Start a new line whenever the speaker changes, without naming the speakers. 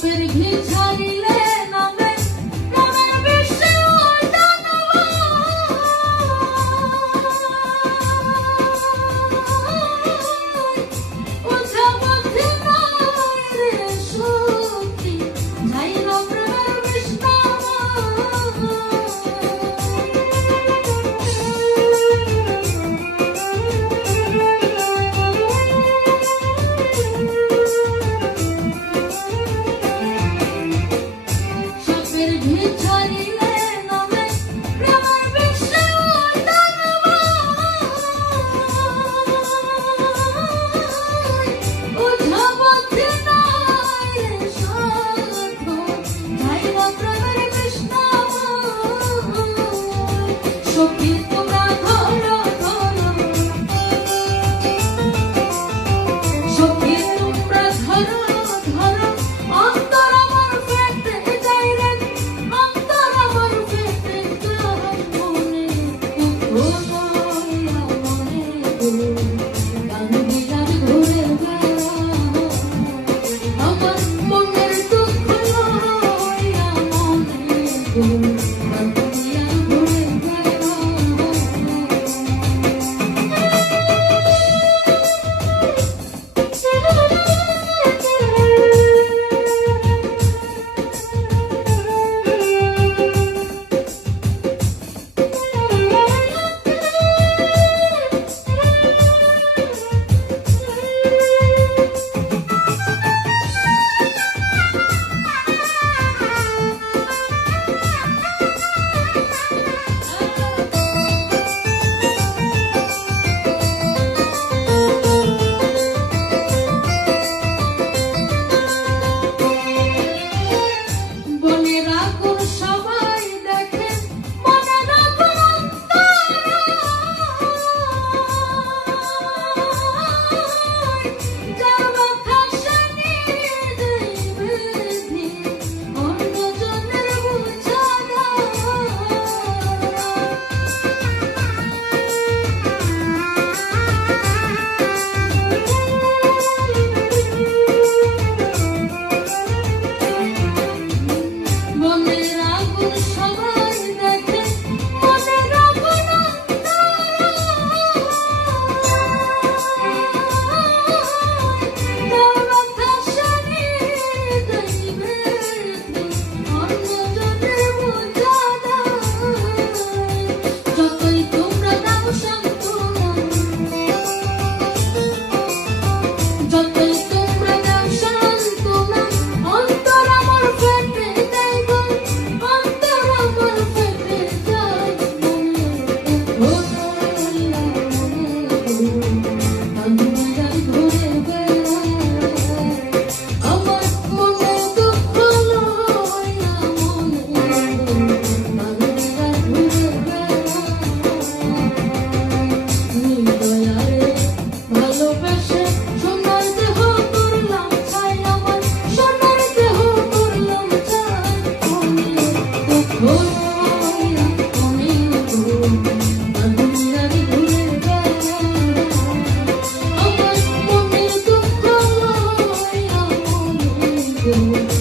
Santa Claus. Mitchell. feel 嗯。